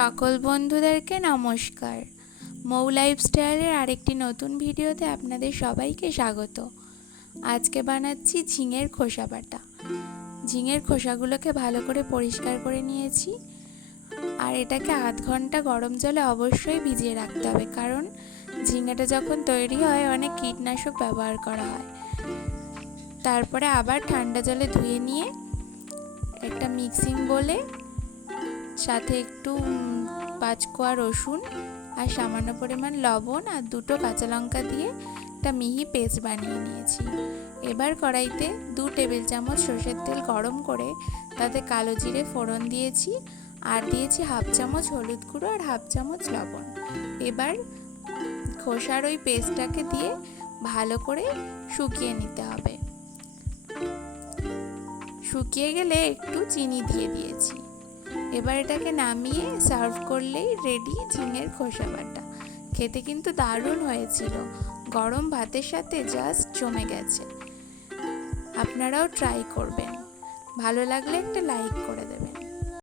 সকল বন্ধুদেরকে নমস্কার। মৌ লাইফস্টাইলের আরেকটি নতুন ভিডিওতে আপনাদের সবাইকে স্বাগত। আজকে বানাচ্ছি ঝিঙের খোসা বাটা। ঝিঙের খোসাগুলোকে ভালো করে পরিষ্কার করে নিয়েছি, আর এটাকে আধ ঘন্টা গরম জলে অবশ্যই ভিজিয়ে রাখতে হবে, কারণ ঝিঙেটা যখন তৈরি হয় অনেক কীটনাশক ব্যবহার করা হয়। তারপরে আবার ঠান্ডা জলে ধুয়ে নিয়ে একটা মিক্সিং বোলে সাথে একটু 5 কোয়া রসুন আর সামান্য পরিমাণ লবণ আর 2টো কাঁচা লঙ্কা দিয়ে একটা মিহি পেস্ট বানিয়ে নিয়েছি। এবার কড়াইতে 2 টেবিল চামচ সরষের তেল গরম করে তাতে কালো জিরে ফোড়ন দিয়েছি, আর দিয়েছি হাফ চামচ হলুদ গুঁড়ো আর হাফ চামচ লবণ। এবার খোসার ওই পেস্টটাকে দিয়ে ভালো করে শুকিয়ে নিতে হবে। শুকিয়ে গেলে একটু চিনি দিয়ে দিয়েছি। এবার এটাকে নামিয়ে সার্ভ করলেই রেডি ঝিঙের খোসা বাটা। খেতে কিন্তু দারুণ হয়েছিল, গরম ভাতের সাথে জাস্ট জমে গেছে। আপনারাও ট্রাই করবেন, ভালো লাগলে একটা লাইক করে দেবেন।